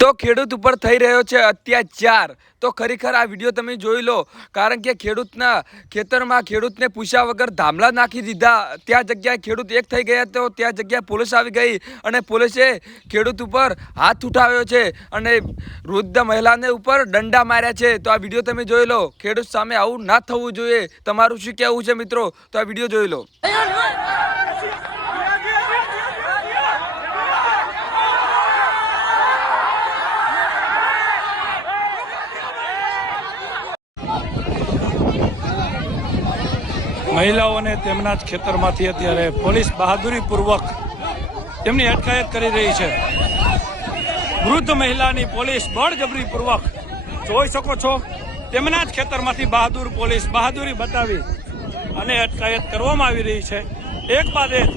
તો ખેડૂત ઉપર થઈ રહ્યો છે અત્યાચાર। તો ખરેખર આ વિડીયો તમે જોઈ લો, કારણ કે ખેડૂતના ખેતરમાં ખેડૂતને પૂછ્યા વગર ધામલા નાખી દીધા। ત્યાં જગ્યાએ ખેડૂત એક થઈ ગયા તો ત્યાં જગ્યાએ પોલીસ આવી ગઈ અને પોલીસે ખેડૂત ઉપર હાથ ઉઠાવ્યો છે અને વૃદ્ધ મહિલાને ઉપર દંડા માર્યા છે। તો આ વિડીયો તમે જોઈ લો। ખેડૂત સામે આવું ના થવું જોઈએ। તમારું શું કહેવું છે મિત્રો? તો આ વિડીયો જોઈ લો। મહિલાઓને તેમના જ ખેતરમાંથી અત્યારે પોલીસ બહાદુરીપૂર્વક તેમની અટકાયત કરી રહી છે। વૃદ્ધ મહિલાની પોલીસ બળજબરીપૂર્વક જોઈ શકો છો, તેમના જ ખેતરમાંથી પોલીસ બહાદુરી બતાવી અને અટકાયત કરવામાં આવી રહી છે। એક બાદ એક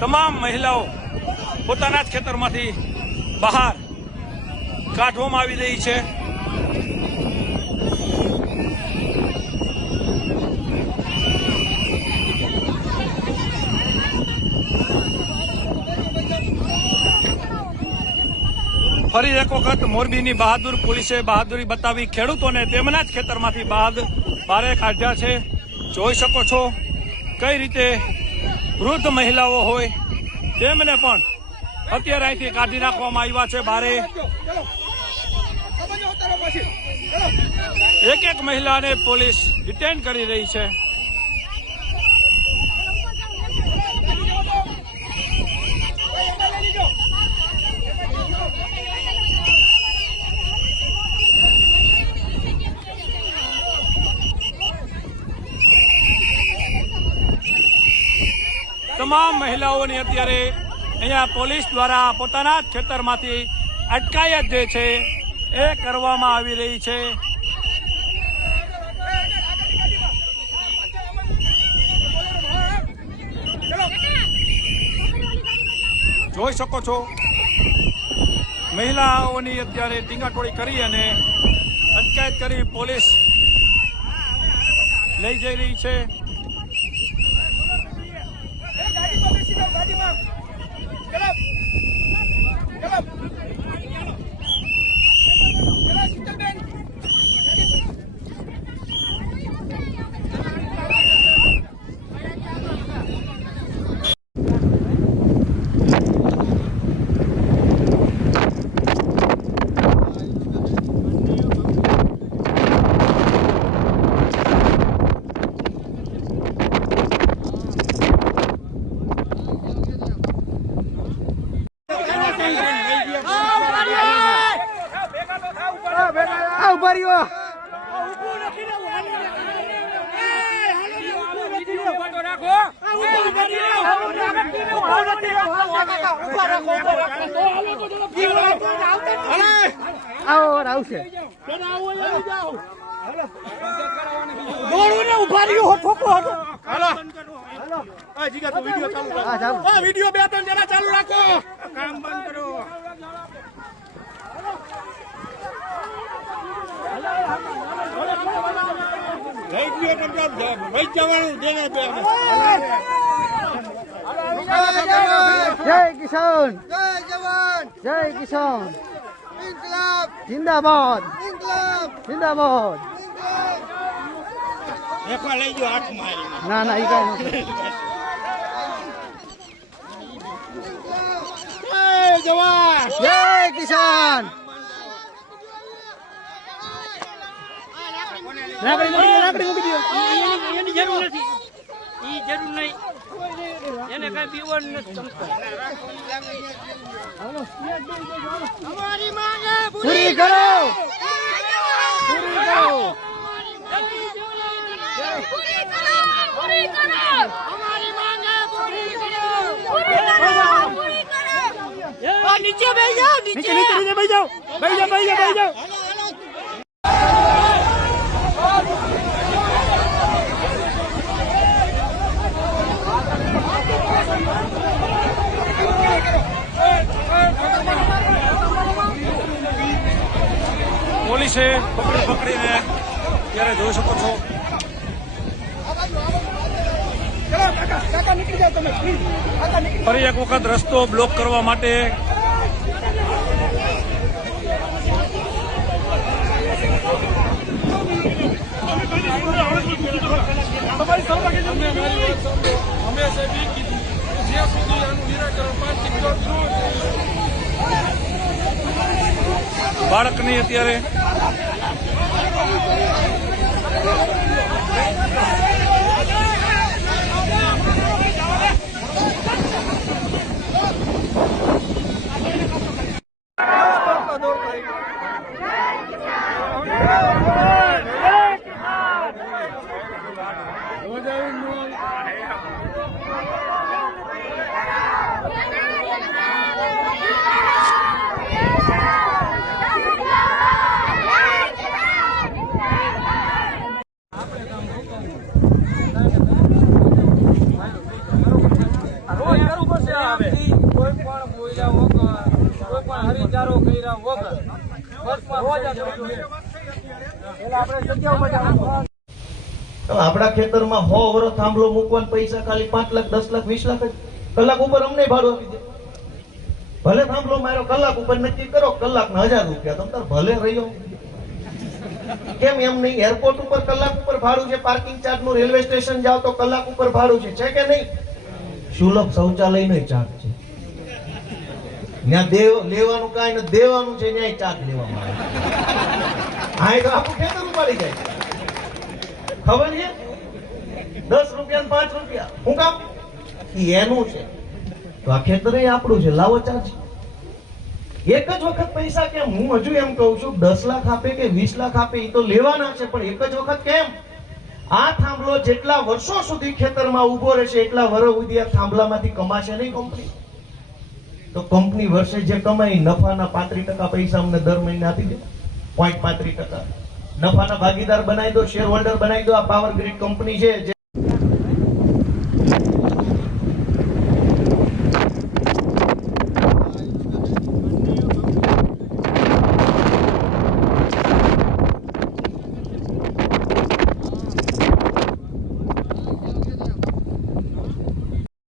તમામ મહિલાઓ પોતાના જ ખેતરમાંથી બહાર કાઢવામાં આવી રહી છે। ફરી એક વખત મોરબીની બહાદુર પોલીસે બહાદુરી બતાવી ખેડૂતોને તેમના જ ખેતરમાંથી બહાર કાઢ્યા છે। જોઈ શકો છો કઈ રીતે વૃદ્ધ મહિલાઓ હોય તેમને પણ અત્યારે અહીંથી કાઢી નાખવામાં આવ્યા છે બહાર। એક મહિલાને પોલીસ ડિટેન કરી રહી છે। તમામ મહિલાઓની અત્યારે અહીંયા પોલીસ દ્વારા પોતાના જ ખેતરમાંથી અટકાયત જે છે એ કરવામાં આવી રહી છે। જોઈ શકો છો મહિલાઓની અત્યારે ટીંગાટોળી કરી અને અટકાયત કરી પોલીસ લઈ જઈ રહી છે। વિડિયો બે ત્રણ જણા ચાલુ રાખો, કામ બંધ કરો। જય કિસાન, જય જવાન, જય કિસાન, ઇન્કલાબ જિંદાબાદ, ઇન્કલાબ જિંદાબાદ। એકવાર લઈ ગયો હાથ મારી ના ના, ઈ કાઈ નથી। જય જવાન, જય કિસાન। રાખડી મૂકી દો। એની જરૂર નથી, ઈ જરૂર નહીં, એને કઈ પીવાનું નથી। અમારી માંગે પૂરી કરો, પૂરી કરો। પૂરી કરો, અમારી માંગે પૂરી કરો। નીચે બેસી જાઓ, નીચે બેસી જાઓ, બેસી જાઓ। પોલીસે પકડીને ત્યારે જોઈ શકો છો ફરી એક વખત રસ્તો બ્લોક કરવા માટે બાળકની અત્યારે આપણા ખેતરમાં 100 વર્ષ થાંભલો મૂકવાના પૈસા ખાલી 5 લાખ 10 લાખ 20 લાખ જ. કલાક ઉપર અમને ભાડું આપી દે. ભલે થાંભલો મારો કલાક ઉપર નક્કી કરો, કલાકના 1000 રૂપિયા. તમ તાર ભલે રહ્યો કેમ એમ નહીં? એરપોર્ટ ઉપર કલાક ઉપર ભાડું છે, પાર્કિંગ ચાર્જ નું, રેલવે સ્ટેશન જાવ તો કલાક ઉપર ભાડું છે કે નહીં? સુલભ શૌચાલય નો ચાર્જ છે. ત્યાં લેવાનું કાંઈ નથી, દેવાનું છે, ત્યાં ચાર્જ લેવામાં આવે. હા, એ તો આખું ખેતર ઉપાડી જાય. ખબર છે? 10 રૂપિયા 5 રૂપિયા શું કામ? ઈ એનું છે. તો આ ખેતર આપણું છે, લાવો ચાર્જ. એક જ વખત પૈસા કેમ? હું હજુ એમ કહું છું 10 લાખ આપે કે 20 લાખ આપે એ તો લેવાના છે, પણ એક જ વખત કેમ? આ થાંભલો જેટલા વર્ષો સુધી ખેતરમાં ઉભો રહેશે એટલા વર્ષ સુધી આ થાંભલામાંથી કમાશે નહીં કંપની. તો કંપની વર્ષે જે કમાઈ નફાના 35% પૈસા અમને દર મહિને આપી દે. 0.35% નફાના ભાગીદાર બનાવી દો, શેર હોલ્ડર બનાવી દો. આ પાવર ગ્રીડ કંપની છે જે